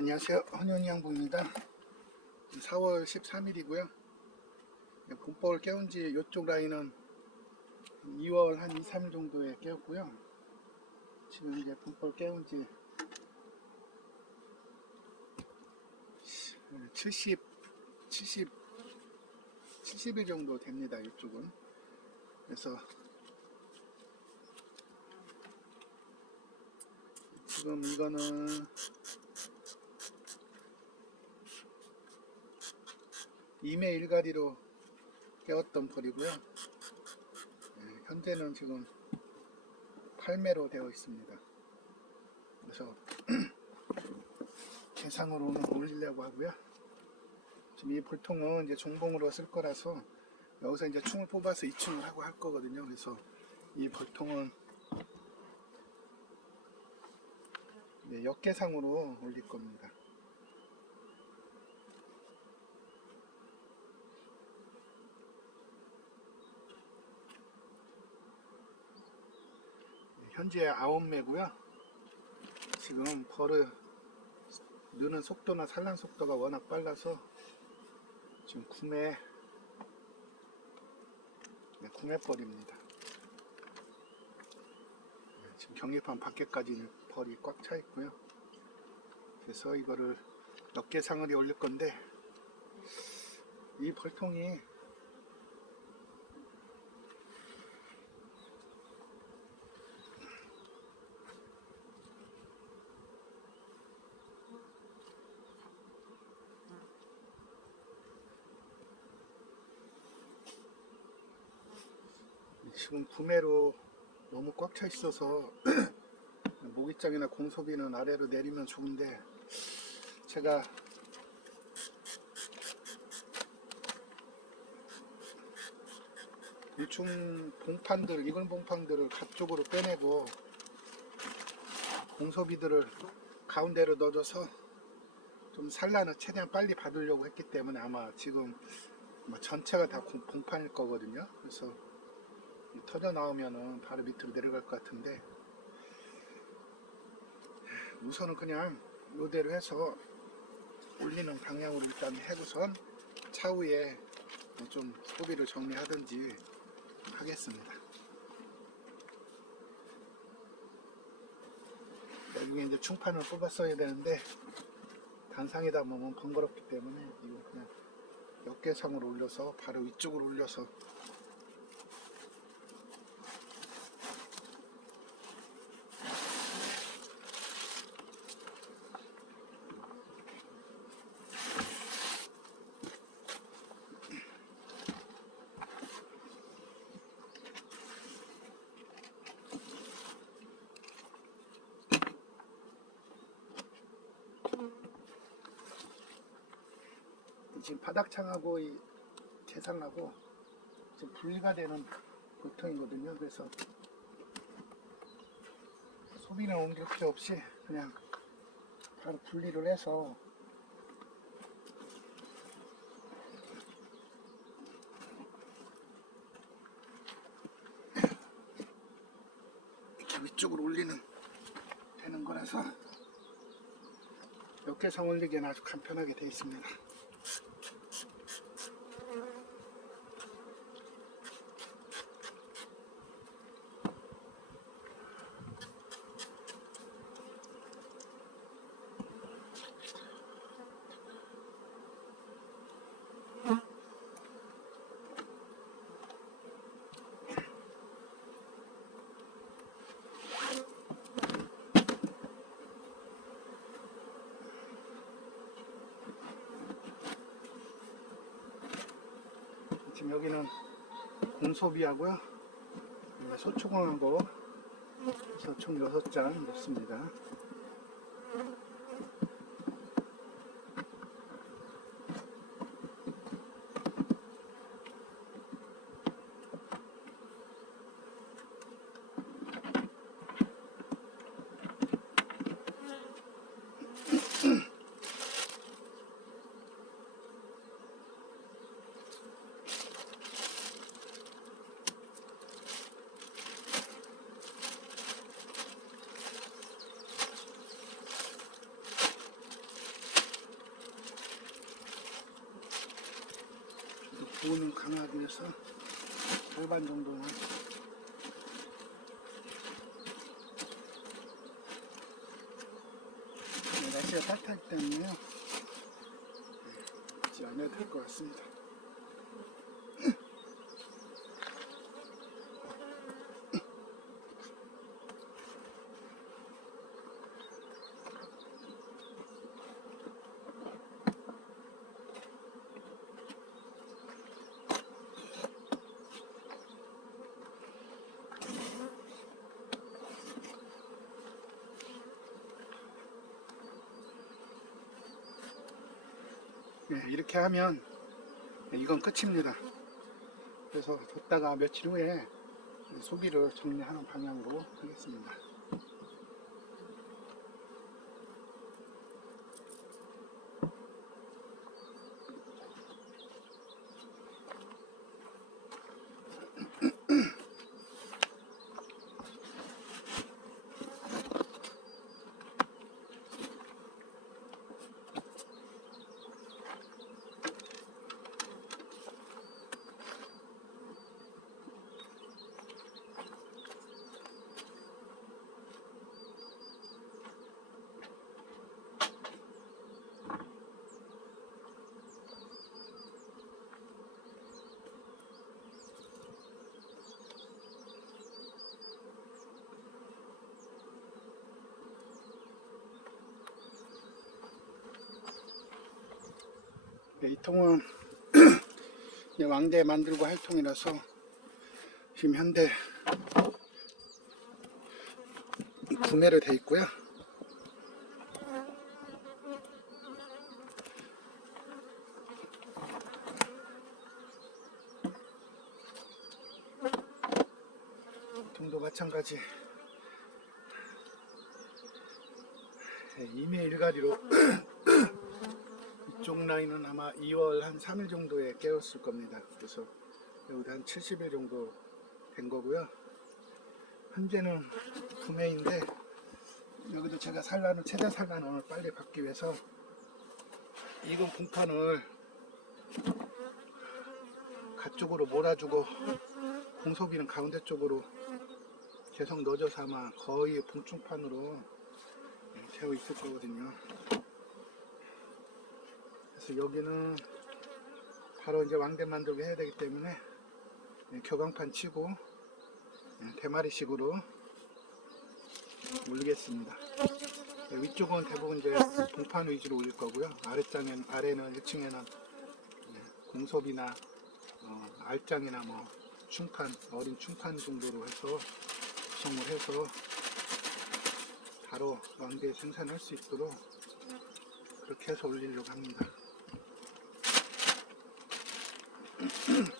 안녕하세요. 헌현이 양부입니다. 4월 13일이고요. 본벌 깨운 지 이쪽 라인은 2월 한 2, 3일 정도에 깨웠고요. 지금 이제 본벌 깨운 지 70, 70, 70일 정도 됩니다. 이쪽은. 그래서 지금 이거는 이매 일가리로 깨웠던 벌이고요. 네, 현재는 지금 8매로 되어 있습니다. 그래서 개상으로는 올리려고 하고요. 지금 이 볼통은 이제 종봉으로 쓸 거라서 여기서 이제 충을 뽑아서 이충을 하고 할 거거든요. 그래서 이 볼통은 네, 역계상으로 올릴 겁니다. 현재 9매고요. 지금 벌을 느는 속도나 산란 속도가 워낙 빨라서 지금 9매 네, 9매 벌입니다. 네, 지금 경계판 밖에까지 벌이 꽉 차 있고요. 그래서 이거를 역계상을이 올릴 건데 이 벌통이 지금 구매로 너무 꽉 차 있어서 모기장이나 공소비는 아래로 내리면 좋은데 제가 일중 봉판들 익은 봉판들을 가쪽으로 빼내고 공소비들을 가운데로 넣어줘서 좀 산란을 최대한 빨리 받으려고 했기 때문에 아마 지금 아마 전체가 다 공- 봉판일 거거든요. 그래서 터져 나오면은 바로 밑으로 내려갈 것 같은데 우선은 그냥 이대로 해서 올리는 방향으로 일단 해고선 차후에 좀 소비를 정리하든지 하겠습니다. 나중에 이제 충판을 뽑았어야 되는데 단상이다 보면 번거롭기 때문에 이거 그냥 역계상으로 올려서 바로 위쪽으로 올려서 바닥창하고 이 계상하고 지금 분리가 되는 보통이거든요. 그래서 소비나 옮길 필요 없이 그냥 바로 분리를 해서 이렇게 위쪽으로 올리는 되는 거라서 역계상 올리기는 아주 간편하게 되어 있습니다. 지금 여기는 공소비하고요. 소초공하고 그래서 총 6장 넣습니다. 절반 정도는 네, 날씨가 따뜻하기 때문에요. 이제 안 해도 될것 같습니다. 이렇게 하면 네, 이건 끝입니다. 그래서 뒀다가 며칠 후에 소비를 정리하는 방향으로 하겠습니다. 이 통은 왕대 만들고 할 통이라서 지금 현대 구매로 돼 있고요. 통도 마찬가지 네, 이메 일가리로 이쪽 라인은 아마 2월 한 3일 정도에 깨웠을 겁니다. 그래서 여기도 한 70일 정도 된 거고요. 현재는 구매인데 여기도 제가 산란을 최대 산란을 빨리 받기 위해서 이건 공판을 가쪽으로 몰아주고 공소비는 가운데 쪽으로 계속 넣어줘서 아마 거의 봉충판으로 되어 있을 거거든요. 그래서 여기는 바로 이제 왕대 만들고 해야 되기 때문에 네, 교광판 치고 네, 대마리식으로 올리겠습니다. 네, 위쪽은 대부분 이제 동판 위주로 올릴 거고요. 아래장엔 아래는 1층에는 공섭이나 어, 알장이나 뭐 충판 어린 충판 정도로 해서 구성을 해서 바로 왕대 생산할 수 있도록 그렇게 해서 올리려고 합니다. Hmm.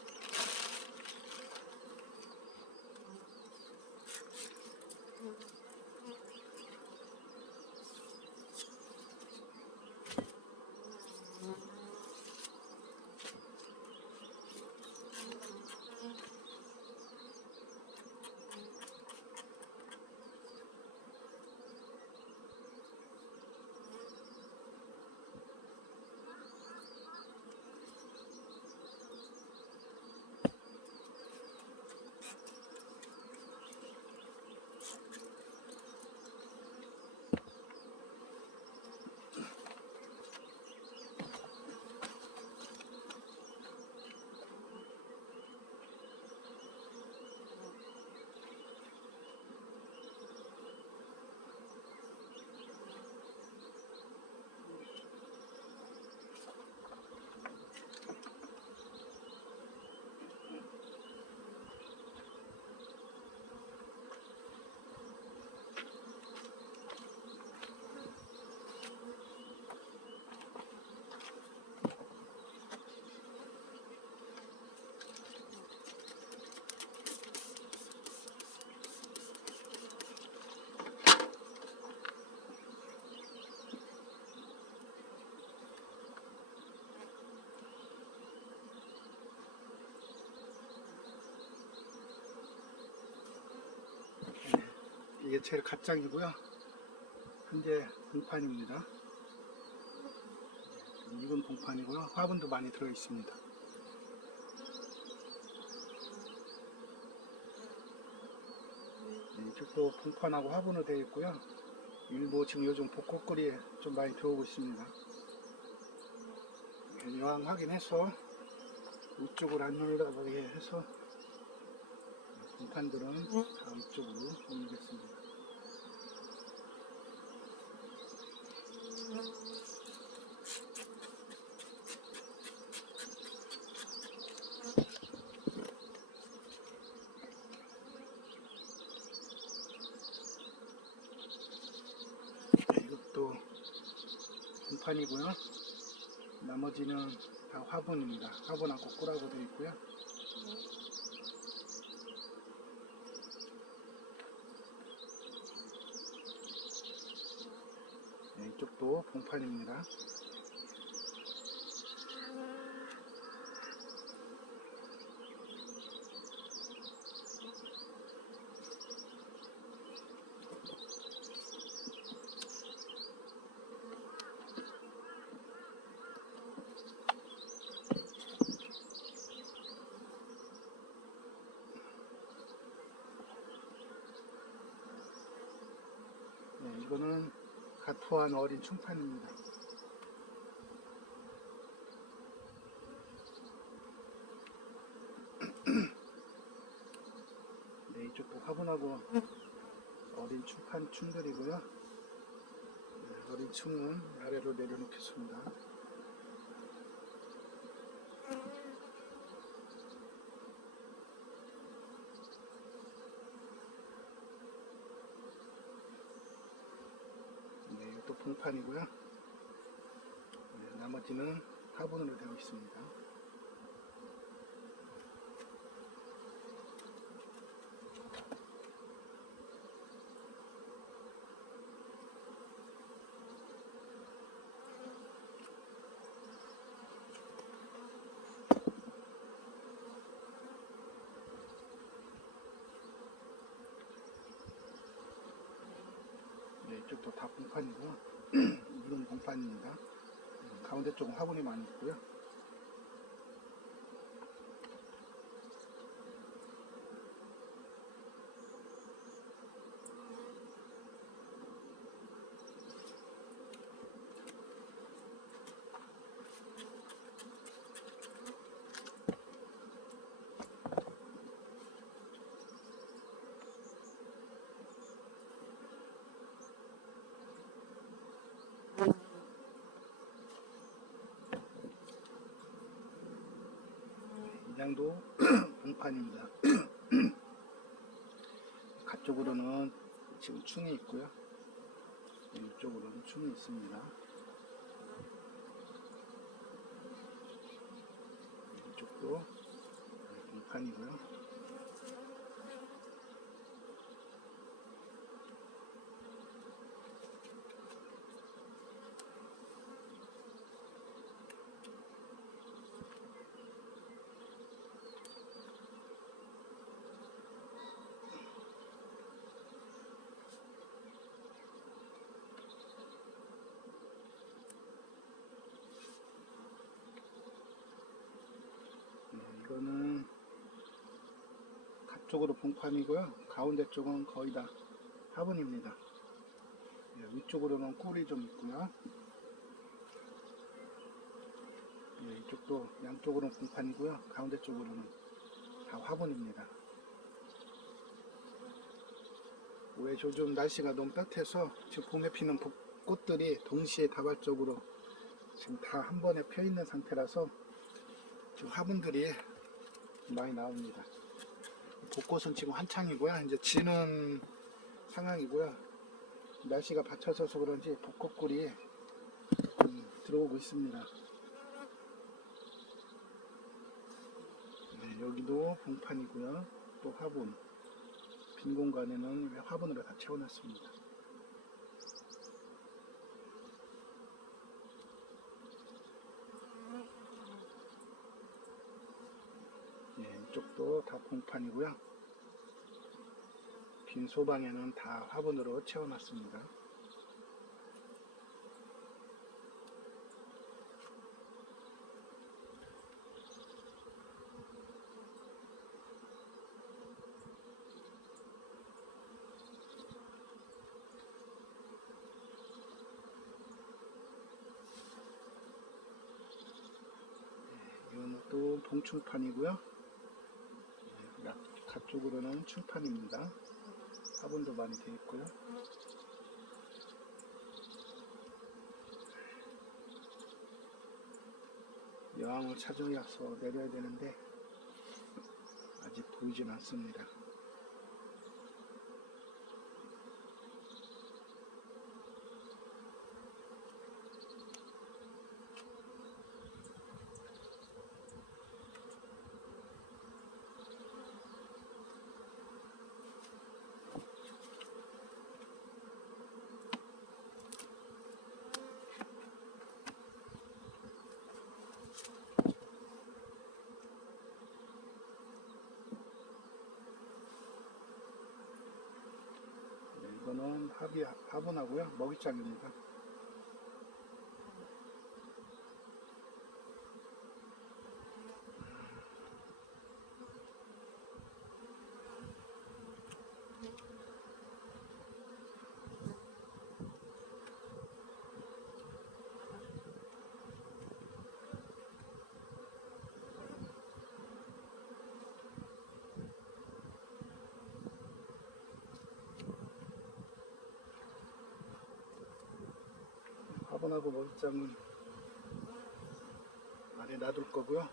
이게 제일 갓장이고요. 현재 공판입니다. 2분 공판이고요. 화분도 많이 들어 있습니다. 네, 이쪽도 공판하고 화분으로 되어 있고요. 일부 지금 요즘 벚꽃거리에 좀 많이 들어오고 있습니다. 네, 여왕 확인해서 우쪽을 안 올라가게 해서 공판들은 다 이쪽으로 옮기겠습니다. 봉판이고요. 나머지는 다 화분입니다. 화분하고 꿀하고 되어 있고요. 네, 이쪽도 봉판입니다. 네, 이거는 가토한 어린 충판입니다. 네, 이쪽도 화분하고 어린 충판 충들이고요. 네, 어린 충은 아래로 내려놓겠습니다. 네, 이것도 봉판이고요. 네, 나머지는 화분으로 되어 있습니다. 네, 봉판이고요. 이건 봉판입니다. 음, 가운데 쪽은 화분이 많이 있고요. 이장도 봉판입니다. 가쪽으로는 지금 충이 있고요. 이쪽으로는 충이 있습니다. 이쪽도 봉판이고요. 네, 이거는 가 쪽으로 봉판이고요. 가운데 쪽은 거의 다 화분입니다. 네, 위쪽으로는 꿀이 좀 있고요. 네, 이쪽도 양쪽으로는 봉판이고요. 가운데 쪽으로는 다 화분입니다. 왜 요즘 날씨가 너무 따뜻해서 지금 봄에 피는 복- 꽃들이 동시에 다발적으로 지금 다 한 번에 펴 있는 상태라서 지금 화분들이 많이 나옵니다. 벚꽃은 지금 한창이고요. 이제 지는 상황이고요. 날씨가 받쳐져서 그런지 벚꽃꿀이 음, 들어오고 있습니다. 네, 여기도 봉판이고요. 또 화분. 빈 공간에는 화분으로 다 채워놨습니다. 다 공판이고요. 빈 소방에는 다 화분으로 채워놨습니다. 네, 또 봉충판이고요. 네, 가쪽으로는 충판입니다. 화분도 많이 되어 있고요. 여왕을 찾아서 내려야 되는데 아직 보이진 않습니다. 이거는 합이 화분하고요 먹이장입니다. 먹이장은 아래 놔둘 거고요.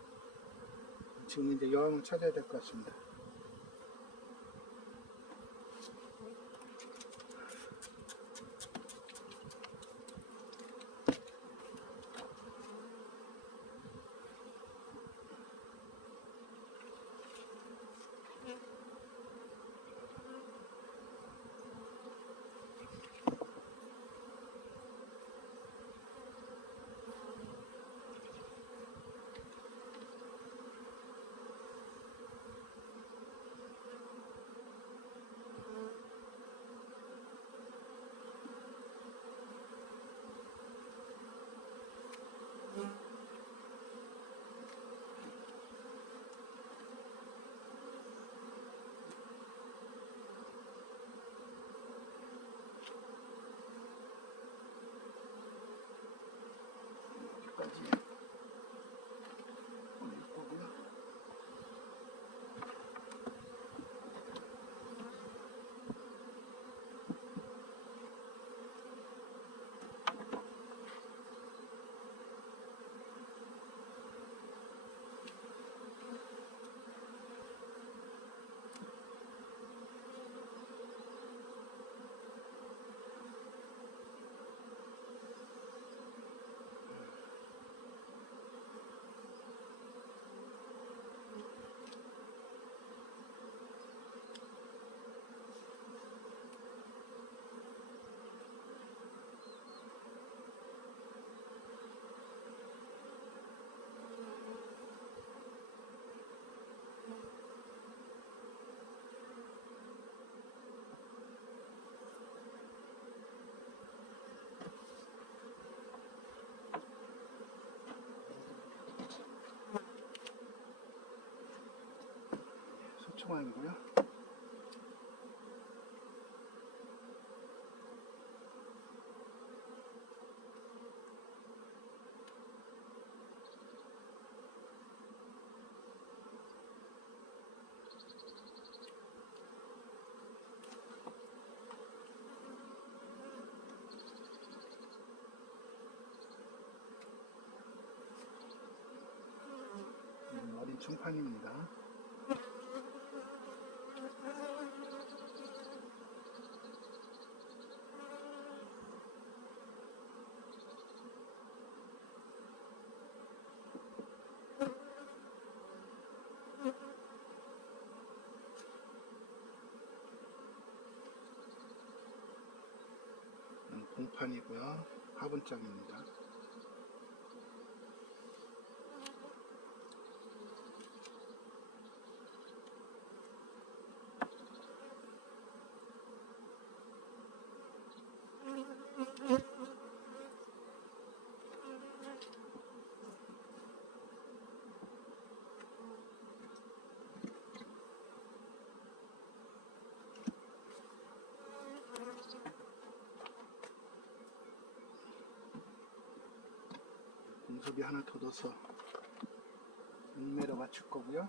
지금 이제 여왕을 찾아야 될 것 같습니다. 소총알이고요. 음, 어린 충판입니다. 4번장입니다. 공섭이 하나 더 넣어서 음매로 맞출 거고요.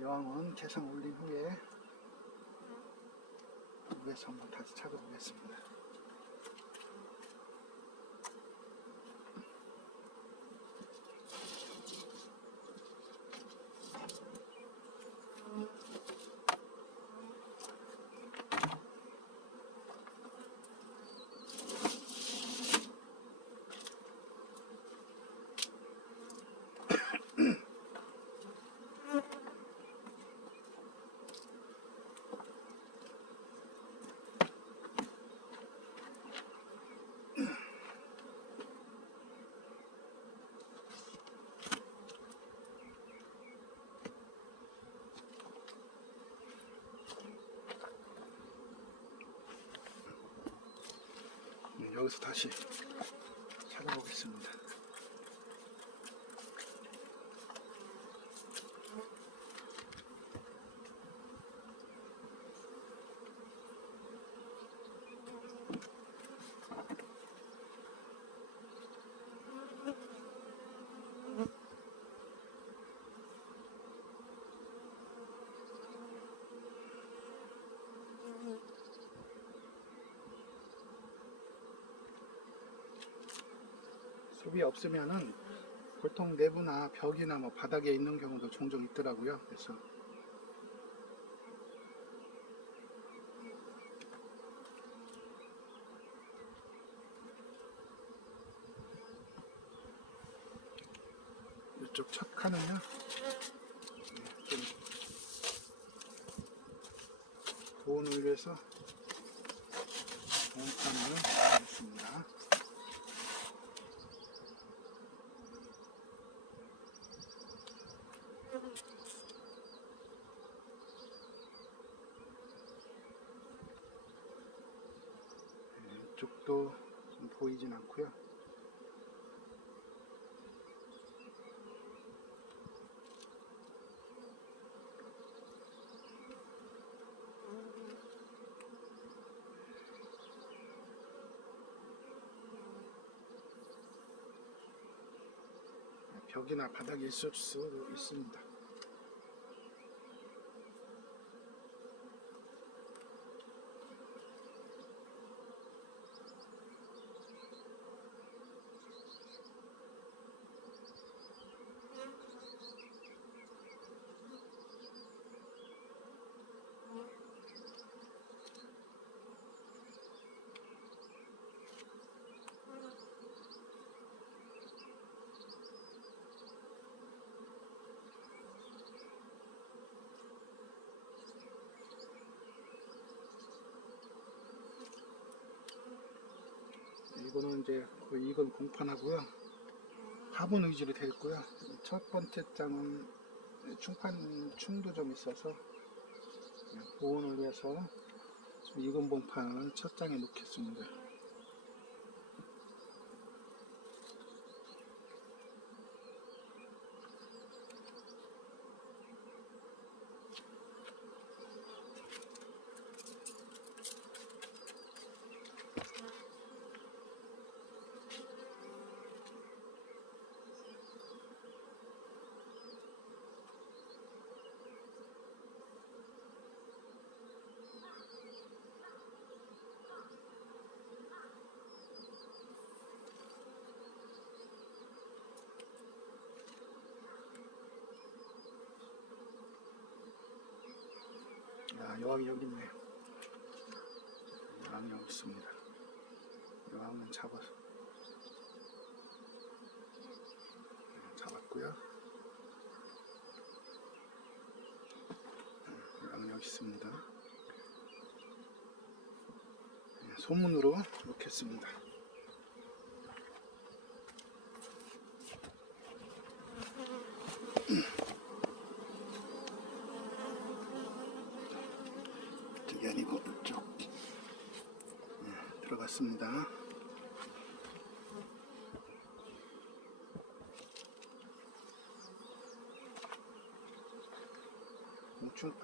여왕은 계산 올린 후에 위에서 한번 다시 찾아보겠습니다. 여기서 다시 찾아보겠습니다. 섭이 없으면은 보통 내부나 벽이나 뭐 바닥에 있는 경우도 종종 있더라고요. 그래서 이쪽 첫 칸은요. 좀 보온을 위해서 보온판을 했습니다. 네, 이쪽도 좀 보이진 않고요. 벽이나 바닥에 있을 수 있습니다. 이거는 이제 거의 이건 공판하고요. 화분 위주로 되어 있고요. 첫 번째 장은 충판 충도 좀 있어서 보온을 위해서 이건 봉판을 첫 장에 놓겠습니다. 아, 여왕이 여기 있네요. 여왕이 여기 있습니다. 여왕은 잡아서 네, 잡았고요. 음, 여왕은 여기 있습니다. 네, 소문으로 놓겠습니다.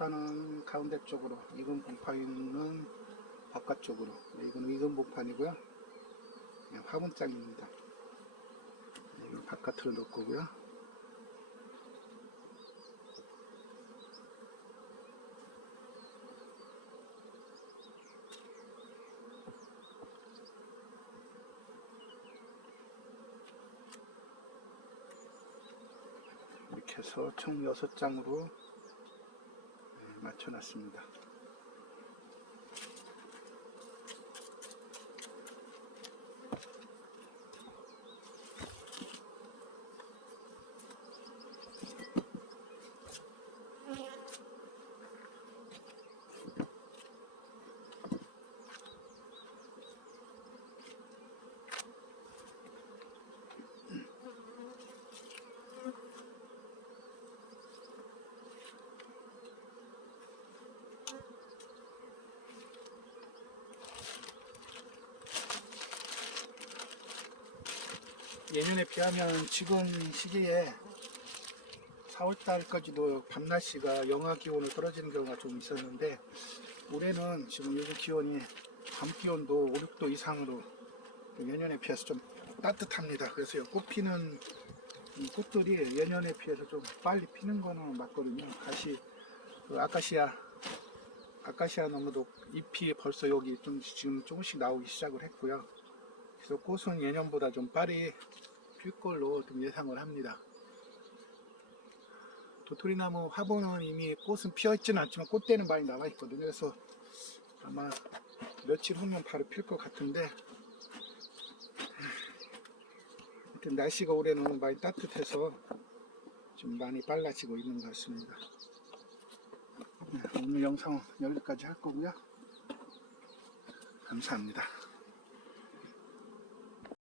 아까는 가운데 쪽으로 이건 곰팡이는 바깥쪽으로. 네, 이건 이건 모판이고요. 네, 화분장입니다. 네, 이건 바깥으로 넣을 거고요. 이렇게 해서 총 6장으로 맞춰놨습니다. 비하면 지금 시기에 4월달까지도 밤낮이가 영하 기온으로 떨어지는 경우가 좀 있었는데 올해는 지금 요즘 기온이 밤 기온도 5, 6도 이상으로 예년에 비해서 좀 따뜻합니다. 그래서 이꽃 피는 이 꽃들이 예년에 비해서 좀 빨리 피는 거는 맞거든요. 다시 그 아카시아 아카시아 나무도 잎이 벌써 여기 좀 지금 조금씩 나오기 시작을 했고요. 그래서 꽃은 예년보다 좀 빨리 필 걸로 좀 예상을 합니다. 도토리나무 화분은 이미 꽃은 피어 있지는 않지만 꽃대는 많이 나와 있거든요. 그래서 아마 며칠 후면 바로 필 것 같은데 하여튼 날씨가 올해는 많이 따뜻해서 좀 많이 빨라지고 있는 것 같습니다. 네, 오늘 영상 여기까지 할 거고요. 감사합니다.